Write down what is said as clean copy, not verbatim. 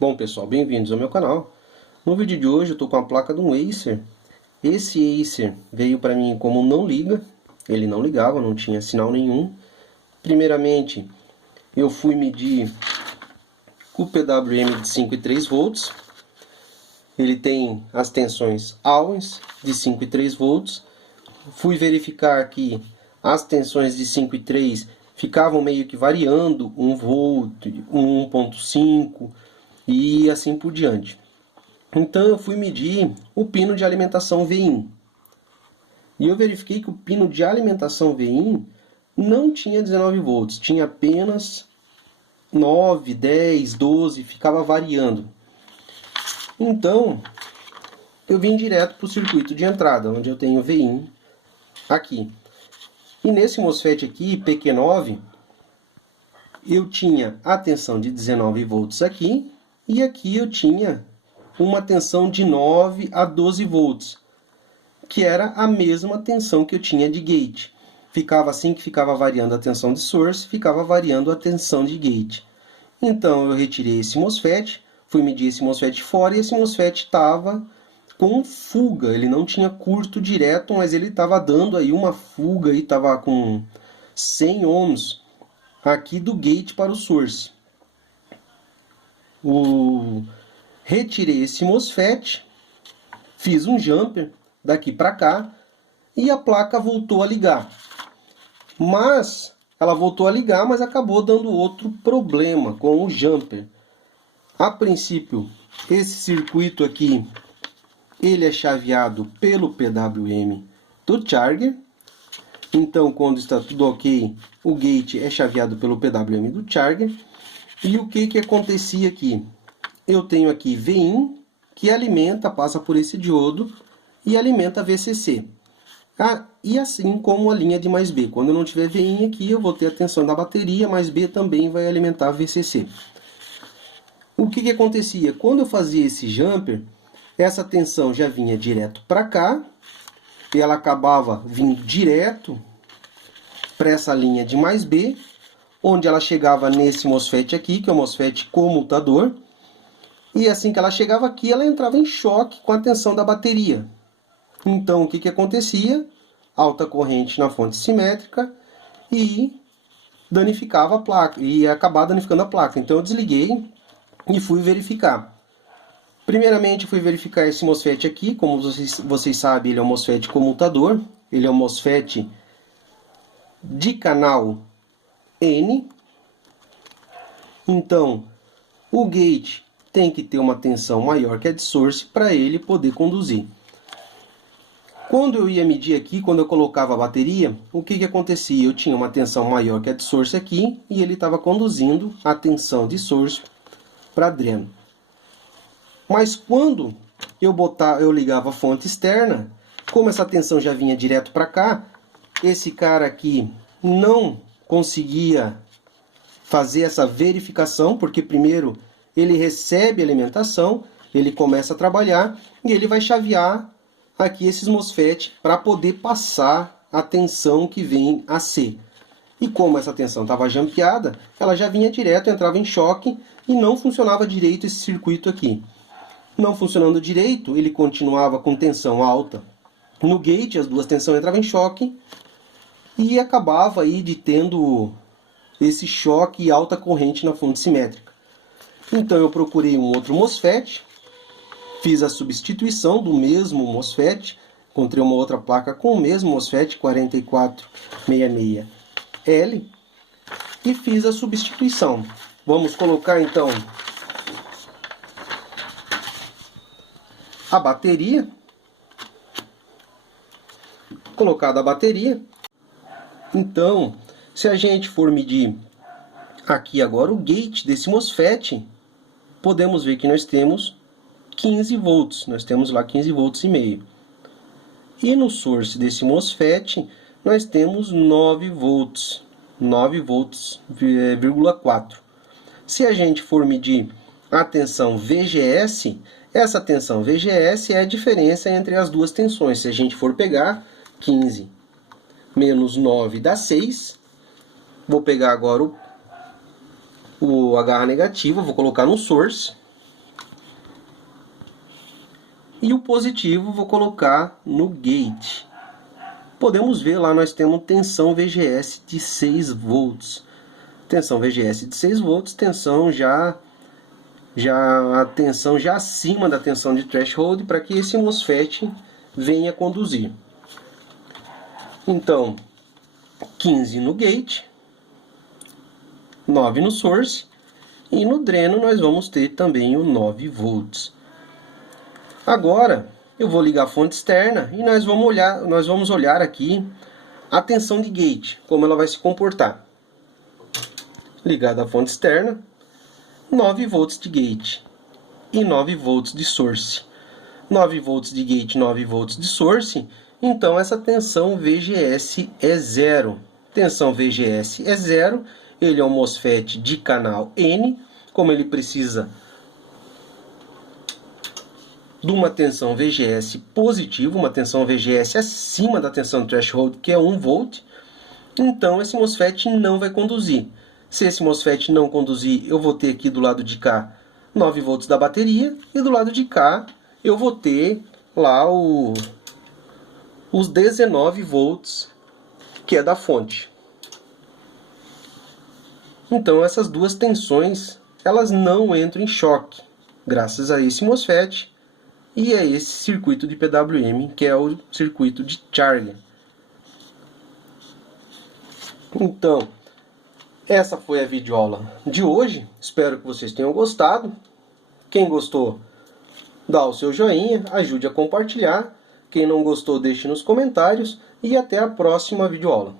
Bom pessoal, bem-vindos ao meu canal. No vídeo de hoje eu estou com a placa de um Acer. Esse Acer veio para mim como não liga, ele não ligava, não tinha sinal nenhum. Primeiramente eu fui medir o PWM de 5,3 volts. Ele tem as tensões Allens de 5,3 volts. Fui verificar que as tensões de 5,3 ficavam meio que variando, 1 volt, 1,5 e assim por diante. Então eu fui medir o pino de alimentação VIN. E eu verifiquei que o pino de alimentação VIN não tinha 19 volts, tinha apenas 9, 10, 12, ficava variando. Então eu vim direto para o circuito de entrada, onde eu tenho VIN aqui. E nesse MOSFET aqui, PQ9, eu tinha a tensão de 19 volts aqui, e aqui eu tinha uma tensão de 9 a 12 volts, que era a mesma tensão que eu tinha de gate. Ficava assim que ficava variando a tensão de source, ficava variando a tensão de gate. Então eu retirei esse MOSFET, fui medir esse MOSFET fora, e esse MOSFET estava com fuga. Ele não tinha curto direto, mas ele estava dando aí uma fuga, e estava com 100 ohms aqui do gate para o source. Retirei esse MOSFET, fiz um jumper daqui para cá e a placa voltou a ligar. Mas ela voltou a ligar, mas acabou dando outro problema com o jumper. A princípio, esse circuito aqui, ele é chaveado pelo PWM do charger. Então, quando está tudo ok, o gate é chaveado pelo PWM do charger. E o que acontecia aqui? Eu tenho aqui VIN, que alimenta, passa por esse diodo e alimenta VCC. E assim como a linha de mais B. Quando eu não tiver VIN aqui, eu vou ter a tensão da bateria, mais B também vai alimentar VCC. O que acontecia? Quando eu fazia esse jumper, essa tensão já vinha direto para cá, e ela acabava vindo direto para essa linha de mais B, onde ela chegava nesse MOSFET aqui, que é o MOSFET comutador. E assim que ela chegava aqui, ela entrava em choque com a tensão da bateria. Então, o que acontecia? Alta corrente na fonte simétrica e danificava a placa, e ia acabar danificando a placa. Então, eu desliguei e fui verificar. Primeiramente, fui verificar esse MOSFET aqui. Como vocês sabem, ele é um MOSFET comutador. Ele é um MOSFET de canal N. Então, o gate tem que ter uma tensão maior que a de source para ele poder conduzir. Quando eu ia medir aqui, quando eu colocava a bateria, o que acontecia? Eu tinha uma tensão maior que a de source aqui, e ele estava conduzindo a tensão de source para dreno. Mas quando eu ligava a fonte externa, como essa tensão já vinha direto para cá, esse cara aqui não conseguia fazer essa verificação, porque primeiro ele recebe a alimentação, ele começa a trabalhar e ele vai chavear aqui esses MOSFET para poder passar a tensão que vem a C. E como essa tensão estava jampeada, ela já vinha direto, entrava em choque e não funcionava direito esse circuito aqui. Não funcionando direito, ele continuava com tensão alta no gate, as duas tensões entravam em choque e acabava aí tendo esse choque e alta corrente na fonte simétrica. Então eu procurei um outro MOSFET, fiz a substituição do mesmo MOSFET, encontrei uma outra placa com o mesmo MOSFET, 4466L, e fiz a substituição. Vamos colocar então a bateria. Colocada a bateria, então, se a gente for medir aqui agora o gate desse MOSFET, podemos ver que nós temos 15 volts. Nós temos lá 15 volts e meio. E no source desse MOSFET, nós temos 9 volts. 9 volts,4. Se a gente for medir a tensão VGS, essa tensão VGS é a diferença entre as duas tensões. Se a gente for pegar 15 menos 9 dá 6. Vou pegar agora o H negativo, vou colocar no source. E o positivo vou colocar no gate. Podemos ver lá, nós temos tensão VGS de 6 volts. Tensão VGS de 6 volts, tensão a tensão já acima da tensão de threshold, para que esse MOSFET venha conduzir. Então, 15 no gate, 9 no source, e no dreno nós vamos ter também o 9 volts. Agora, eu vou ligar a fonte externa e nós vamos olhar aqui a tensão de gate, como ela vai se comportar. Ligada a fonte externa, 9 volts de gate e 9 volts de source. 9 volts de gate, 9 volts de source, então essa tensão VGS é zero. Tensão VGS é zero, ele é um MOSFET de canal N, como ele precisa de uma tensão VGS positiva, uma tensão VGS acima da tensão threshold, que é 1 volt, então esse MOSFET não vai conduzir. Se esse MOSFET não conduzir, eu vou ter aqui do lado de cá 9 volts da bateria, e do lado de cá eu vou ter lá os 19 volts, que é da fonte. Então essas duas tensões, elas não entram em choque, graças a esse MOSFET e a esse circuito de PWM, que é o circuito de charge. Então, essa foi a videoaula de hoje. Espero que vocês tenham gostado. Quem gostou, dá o seu joinha, ajude a compartilhar. Quem não gostou, deixe nos comentários. E até a próxima videoaula.